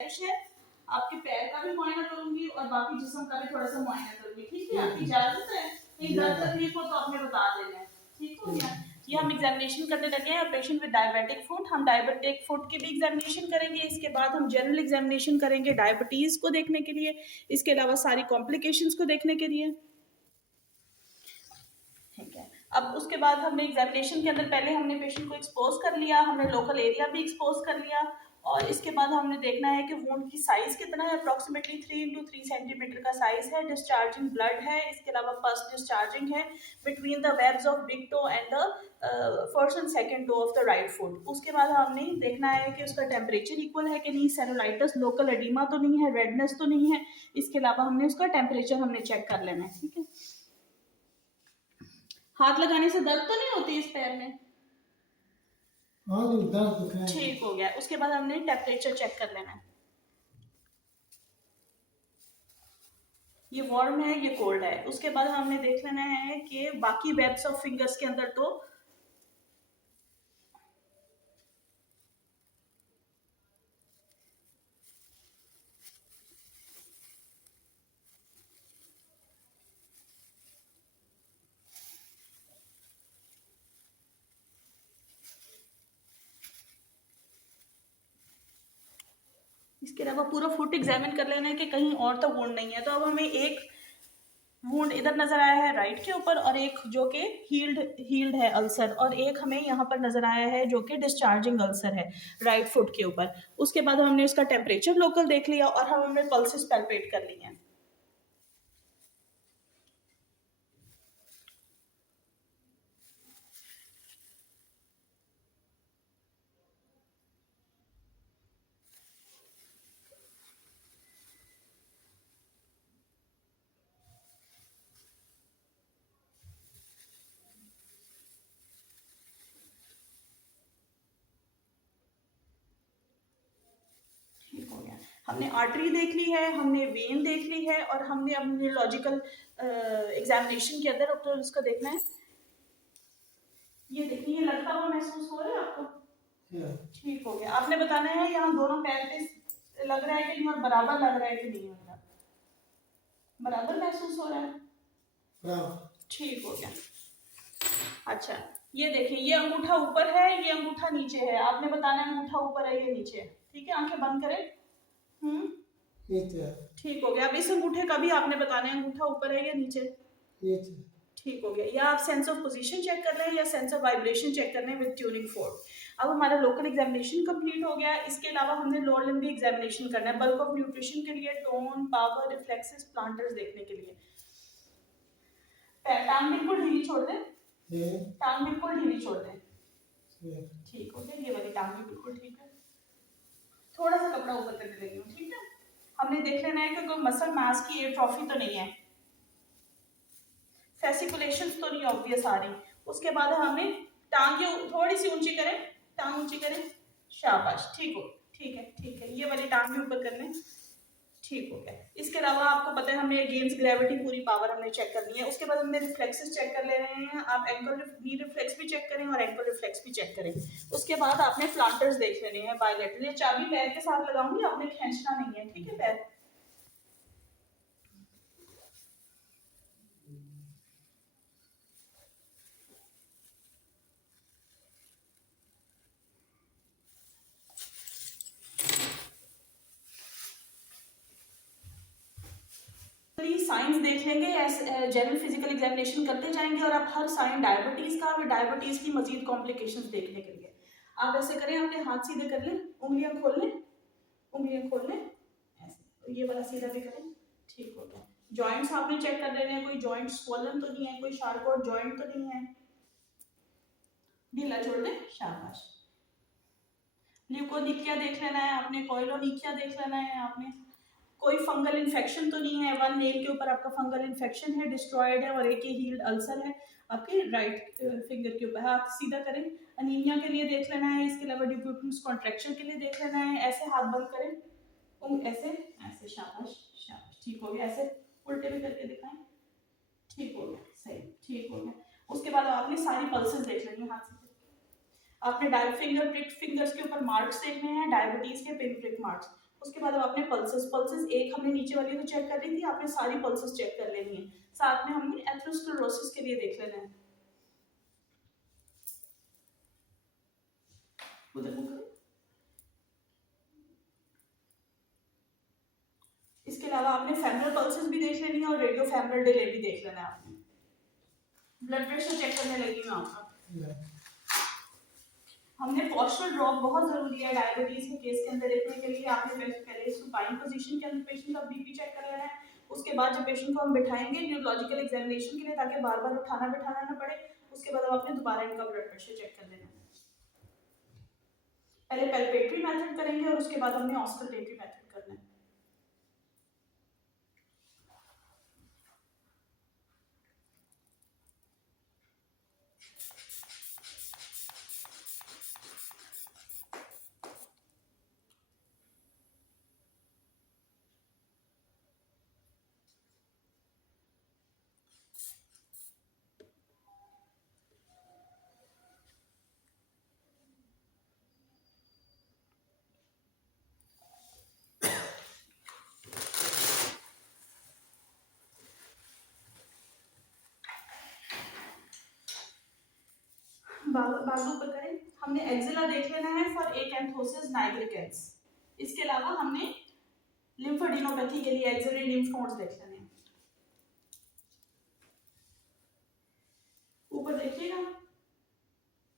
है, आपके पैर का भी मुआयना करूंगी और बाकी जिस्म का भी थोड़ा सा मुआयना करूंगी। ठीक है, आपकी इजाजत है? कहीं दर्द तकलीफ हो तो आपने बता देना है। ठीक हो गया? ये हम एग्जामिनेशन करने लगे हैं पेशेंट विद डायबिटिक फुट। हम डायबिटिक फुट की भी एग्जामिनेशन करेंगे। इसके बाद हम जनरल एग्जामिनेशन करेंगे डायबिटीज को देखने के लिए, इसके अलावा सारी कॉम्प्लिकेशंस को देखने के लिए। ठीक है, अब उसके बाद हमने एग्जामिनेशन के अंदर पहले हमने पेशेंट को एक्सपोज कर लिया, हमने लोकल एरिया भी एक्सपोज कर लिया और इसके बाद हमने देखना है कि वुंड की साइज कितना है। अप्रॉक्सीमेटली 3 × 3 सेंटीमीटर का साइज है। डिस्चार्जिंग ब्लड है, इसके अलावा पस डिस्चार्जिंग है between the webs of big toe and the first and second toe of the right foot. उसके बाद हमने देखना है कि उसका टेम्परेचर इक्वल है कि नहीं, सेलुलाइटिस लोकल एडिमा तो नहीं है, रेडनेस तो नहीं है। इसके अलावा हमने उसका टेम्परेचर हमने चेक कर लेना है। ठीक है, हाथ लगाने से दर्द तो नहीं होती इस पैर में? ठीक हो गया। उसके बाद हमने टेम्परेचर चेक कर लेना है। ये वार्म है, ये कोल्ड है। उसके बाद हमने देख लेना है कि बाकी वेब्स ऑफ फिंगर्स के अंदर तो इसके अलावा पूरा फुट एग्जामिन कर लेना है कि कहीं और तो वुंड नहीं है। तो अब हमें एक वुंड इधर नजर आया है राइट के ऊपर और एक जो कि हील्ड है अल्सर, और एक हमें यहाँ पर नजर आया है जो कि डिस्चार्जिंग अल्सर है राइट फुट के ऊपर। उसके बाद हमने इसका टेम्परेचर लोकल देख लिया और हमने पल्सेस पैल्पेट कर ली हैं। ठीक हो गया। हमने आर्टरी देख ली है, हमने वेन देख ली है और हमने अब न्यूरोलॉजिकल एग्जामिनेशन के अंदर तो उसका देखना है। ये देखिए, ये लगता हुआ महसूस हो रहा है आपको? ठीक हो गया। आपने बताना है यहाँ दोनों पैर पे लग रहा है कि नहीं और बराबर लग रहा है कि नहीं लग रहा। बराबर महसूस हो रहा है? ठीक हो गया। अच्छा, ये देखिए, ये अंगूठा ऊपर है, ये अंगूठा नीचे है। आपने बताना है अंगूठा ऊपर है या नीचे है। ठीक है, आंखें बंद करें। ठीक हो गया। अब इस अंगूठे का भी आपने बताना है अंगूठा ऊपर है या नीचे। ठीक हो गया। या आप सेंस ऑफ पोजीशन चेक कर रहे हैं या सेंस ऑफ वाइब्रेशन चेक कर रहे हैं विद ट्यूनिंग फोर्क। अब हमारा लोकल एग्जामिनेशन कंप्लीट हो गया। इसके अलावा हमने लोअर लिम्ब भी एग्जामिनेशन करना है बल्क ऑफ न्यूट्रिशन के लिए, टोन, पावर, रिफ्लेक्सेस, प्लांटर्स देखने के लिए। टांग बिल्कुल ढीली छोड़ दें, टांग बिल्कुल ढीली छोड़ दें। ठीक हो गया, ये वाली टांग भी बिल्कुल ठीक है। थोड़ा सा कपड़ा ऊपर करने लगी हूँ। ठीक है, हमने देख लेना है कि कोई मसल मास की एट्रोफी तो नहीं है, फेसिकुलेशंस तो नहीं ऑब्वियस आ रही। उसके बाद हमने टांग थोड़ी सी ऊंची करें, टांग ऊंची करें, शाबाश। ठीक हो, ठीक है, ठीक है। ये वाली टांग भी ऊपर कर लें। ठीक हो गया। इसके अलावा आपको पता है हमें अगेंस्ट ग्रेविटी पूरी पावर हमने चेक करनी है। उसके बाद हमने रिफ्लेक्सेस चेक कर ले रहे हैं। आप एंकल नी रिफ्लेक्स भी चेक करें और एंकल रिफ्लेक्स भी चेक करें। उसके बाद आपने प्लांटर्स देख लेने हैं बायलैटरल। ये चाबी पैर के साथ लगाऊंगी, आपने खींचना नहीं है। ठीक है, पैर 3 साइंस देख लेंगे। जनरल फिजिकल एग्जामिनेशन करते जाएंगे और आप हर साइन डायबिटीज का और डायबिटीज की मजीद कॉम्प्लिकेशंस देखने के लिए आप ऐसे करें, अपने हाथ सीधे कर लें, उंगलियां खोल लें, उंगलियां खोल लें ऐसे, ये वाला सीधा भी करें। ठीक हो गया। जॉइंट्स आपने चेक कर लेने हैं, कोई जॉइंट स्वॉलन तो नहीं है, कोई शार्प आउट जॉइंट तो नहीं है। ढीला छोड़ दें, शाबाश। ल्यूकोनिकिया देख लेना है आपने, कोइलोनिकिया देख लेना है आपने। कोई फंगल इन्फेक्शन तो नहीं है, वन नेल के ऊपर आपका फंगल इन्फेक्शन है, डिस्ट्रॉयड है और एक ही हील्ड अल्सर है आपके राइट फिंगर के ऊपर। हाथ सीधा करें। अनीमिया के लिए देख लेना है, इसके अलावा ड्यूपुटेंस कॉन्ट्रैक्शन के लिए देख लेना है। ऐसे हाथ बंद करें, ऐसे ऐसे, शाबाश शाबाश। ठीक हो गया। ऐसे उल्टे भी करके दिखाएं। ठीक हो गया, सही, ठीक हो गया। उसके बाद आपने सारी पल्सेस देख लेनी है हाथ से। आपने फिंगर्स के ऊपर मार्क्स देखने हैं, डायबिटीज के पिन प्रिक मार्क्स। उसके बाद अब आपने पल्सेस एक हमने नीचे वाली तो चेक कर ली थी, आपने सारी पल्सेस चेक कर लेनी है। साथ में हमने एथेरोस्क्लेरोसिस के लिए देख लेना है। इसके अलावा आपने फेमरल पल्सेस भी देख लेनी है और रेडियो फेमरल डिले भी देख लेना है आपने। ब्लड प्रेशर चेक करने लगी मैं आपका। हमने पोस्चरल ड्रॉप बहुत जरूरी है डायबिटीज के केस के अंदर देखने के लिए। आपने पहले सुपाइन पोजीशन के अंदर पेशेंट का बीपी चेक कर लेना है। उसके बाद जब पेशेंट को हम बिठाएंगे न्यूरोलॉजिकल एग्जामिनेशन के लिए ताकि बार बार उठाना बैठाना ना पड़े, उसके बाद आपने दोबारा इनका ब्लड प्रेशर चेक कर लेना है। पहले पैल्पेटरी मेथड करेंगे और उसके बाद हमने ऑस्कल्टेटरी मेथड करना है। बाजू पर करें। हमने एक्सिला देख लेना है फॉर एकेंथोसिस नाइग्रिकेंस। इसके अलावा हमने लिम्फोडेनोपैथी के लिए एक्सिलरी लिम्फ नोड्स देख लेने हैं। ऊपर देखिएगा,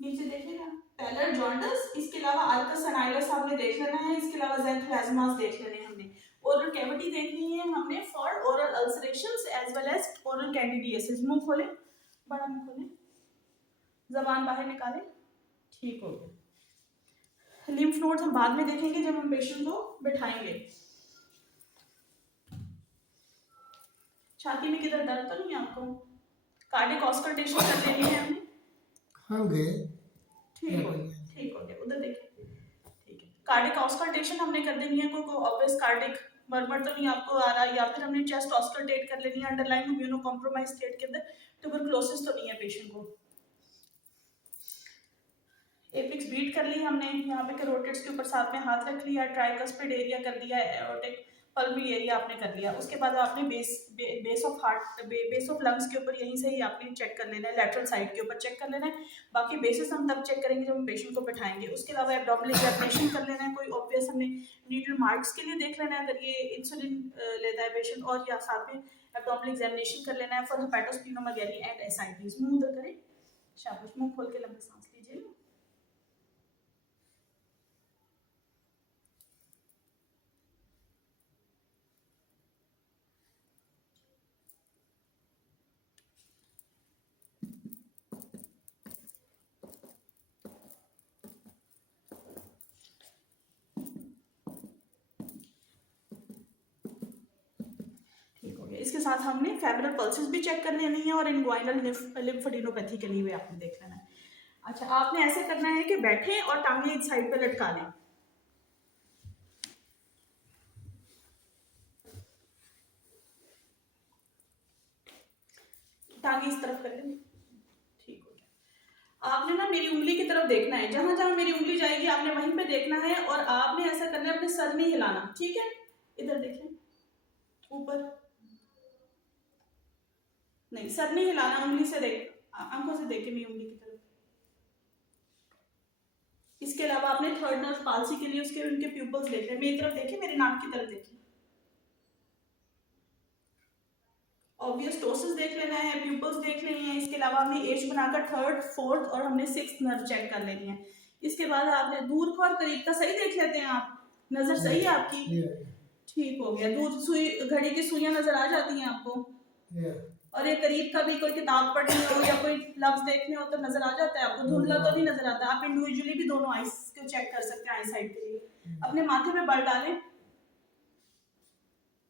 नीचे देखिएगा, पैलर जॉन्डिस। इसके अलावा अल्कस एनाइलस आपने देख लेना है। इसके अलावा ज़ैंथोप्लाज्मास देख लेने हैं हमने। ओरल कैविटी देखनी है हमने for oral ulcerations as well as oral candidiasis. मुंह खोले, बड़ा मुंह खोले, जबान बाहर निकाले, ठीक हो गया। लिम्फ नोड्स हम बाद में देखेंगे जब हम पेशेंट को बिठाएंगे। छाती में किधर दर्द तो नहीं है आपको? कार्डियक ऑस्कल्टेशन कर लेनी है हमने। हम गए, ठीक हो गया, उधर देखिए, ठीक है। कार्डियक ऑस्कल्टेशन हमने कर देनी है। कोई ऑब्वियस कार्डियक मरमर तो नहीं आपको आ रहा, या फिर हमने चेस्ट ऑस्कल्टेट कर लेनी है अंडरलाइन इम्यूनो कॉम्प्रोमाइज स्टेट के अंदर। ट्यूबरकुलोसिस तो नहीं है पेशेंट को। एपिक्स बीट कर ली हमने, यहाँ पे कैरोटिड्स के ऊपर साथ में हाथ रख लिया, ट्राइकस्पिड एरिया कर दिया, एओर्टिक पल्मोनरी एरिया आपने कर लिया। उसके बाद आपने base of heart, base of lungs के ऊपर यहीं से ही आपने चेक कर लेना है, लेटरल साइड के ऊपर चेक कर लेना है। बाकी बेसिस हम तब चेक करेंगे जब हम पेशेंट को बैठाएंगे। उसके अलावा एब्डोमिनल एग्जामिनेशन कर लेना है। कोई ऑब्वियस हमने नीडल मार्क्स के लिए देख लेना है अगर ये इंसुलिन लेता है पेशेंट, और या साथ में एब्डोमिनल एग्जामिनेशन कर लेना है फॉर हेपेटोस्प्लीनोमेगाली एंड एसाइटिस। मुंह उधर करें, शाबाश, मुंह खोल के लंबी सांस लीजिए। इसके साथ हमने फेमरल पल्सेस भी चेक कर लेनी है और इनग्वाइनल लिम्फोडेनोपैथी के लिए भी आपने देख लेना है। अच्छा, आपने ऐसे करना है कि बैठे और टांगे एक साइड पे लटका लें। टांगे इस तरफ कर लें, ठीक हो गया। आपने ना मेरी उंगली की तरफ देखना है, जहां जहां मेरी उंगली जाएगी आपने वहीं पे देखना है, और आपने ऐसा करना है, अपने सर नहीं हिलाना, ठीक है? इधर देखें, ऊपर नहीं, सर नहीं हिलाना, उंगली से देख, आंखों से देखे मेरी उंगली की तरफ। इसके अलावा आपने थर्ड नर्व पाल्सी के लिए उसके उनके प्यूपल्स देख रहे, मेरी तरफ देखिए, मेरे नाक की तरफ देखिए। ऑब्वियस टोसिस देख लेना है, प्यूपल्स देख लेनी है। इसके अलावा हमने एज बनाकर थर्ड, फोर्थ और हमने सिक्स्थ नर्व चेक कर लेनी है। इसके बाद आपने दूर का और करीब का सही देख लेते हैं आप, नजर सही है आपकी, ठीक हो गया। दूर सुई, घड़ी की सुइयां नजर आ जाती हैं आपको, और ये करीब का भी कोई किताब पढ़नी हो या कोई लफ्ज देखने हो तो नजर आ जाता है आपको, धुंधला तो नहीं नजर आता। आप इंडिविजुअली भी दोनों आईज को चेक कर सकते हैं आई साइड के लिए। अपने माथे पे बल डालें,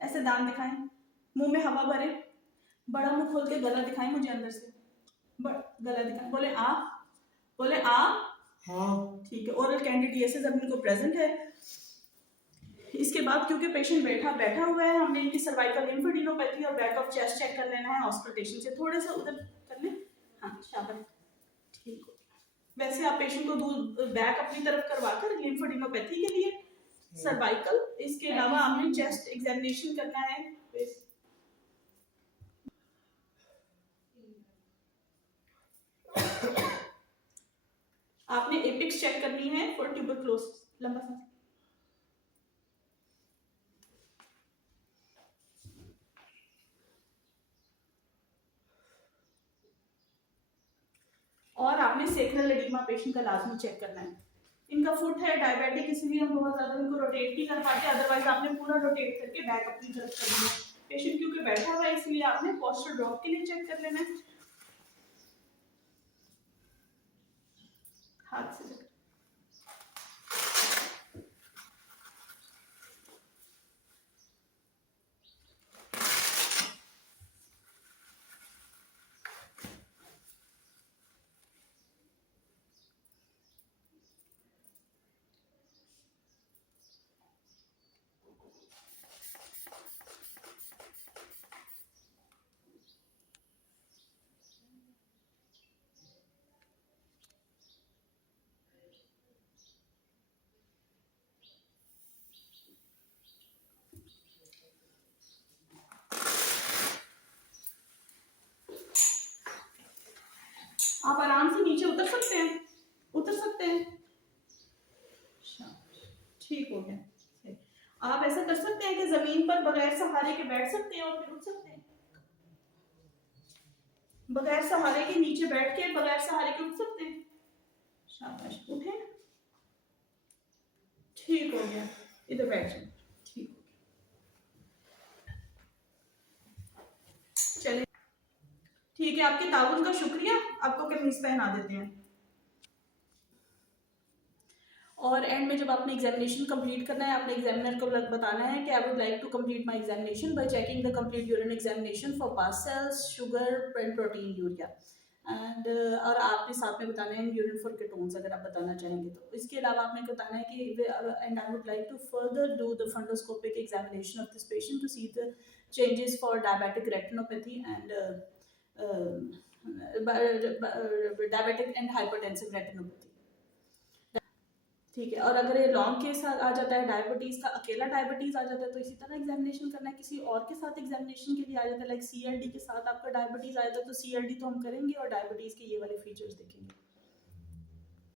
ऐसे दांत दिखाएं, मुंह में हवा भरें, बड़ा मुंह खोल के गला दिखाएं मुझे अंदर से, गला दिखाएं, बोले आ, बोले आ, हाँ, ठीक है। ओरल कैंडिडियासिस अपने को प्रेजेंट है। इसके बाद क्योंकि पेशेंट बैठा हुआ है, हमने इनकी सर्वाइकल लिम्फोडेनोपैथी और बैक ऑफ चेस्ट चेक कर लेना है ऑस्कल्टेशन से। थोड़े से उधर कर लें, हाँ शाबाश, ठीक हो गया। वैसे आप पेशेंट को दूर बैक अपनी तरफ करवाकर लिम्फोडेनोपैथी के लिए सर्वाइकल इसके अलावा आपने चेस्ट एग्जामिनेशन करना है। आपने एपिक्स चेक करनी है फॉर ट्यूबरक्लोसिस। लंबा सांस। और आपने सेक्रल एडिमा पेशेंट का लाजमी चेक करना है। इनका फुट है डायबिटिक, इसलिए हम बहुत ज्यादा इनको रोटेट नहीं कर पाते, अदरवाइज आपने पूरा रोटेट करके बैक अपनी तरफ करनी है। पेशेंट क्योंकि बैठा हुआ है इसलिए आपने पोस्चर ड्रॉप के लिए चेक कर लेना है। हाथ से आप आराम से नीचे उतर सकते हैं, उतर सकते हैं। ठीक हो गया। आप ऐसा कर सकते हैं कि जमीन पर बगैर सहारे के बैठ सकते हैं और फिर उठ सकते हैं। बगैर सहारे के नीचे बैठ के बगैर सहारे के उठ सकते हैं। शाबाश, उठे। ठीक हो गया, इधर बैठ जाए। ठीक हो गया, चलिए ठीक है। आपके ताउन का शुक्रिया। आपको कमीज पहना देते हैं। और एंड में जब आपने एग्जामिनेशन कंप्लीट करना है, आपने एग्जामिनर को बताना है कि I would like to complete my examination by checking the complete urine examination for pus cells, sugar and protein urea and और आपने साथ में बताना है यूरिन फॉर कीटोन्स अगर आप बताना चाहेंगे तो। इसके अलावा आपने बताना है कि and I would like to further do the fundoscopic examination of this patient to see the changes for diabetic retinopathy and diabetic and hypertensive retinopathy. ठीक है। और अगर ये लॉन्ग केस आ जाता है डायबिटीज का, अकेला डायबिटीज आ जाता है, तो इसी तरह एग्जामिनेशन करना है। किसी और के साथ एग्जामिनेशन के लिए आ जाता है, लाइक सीएलडी के साथ आपका डायबिटीज आया था तो सीएलडी तो हम करेंगे और डायबिटीज के ये वाले फीचर्स देखेंगे।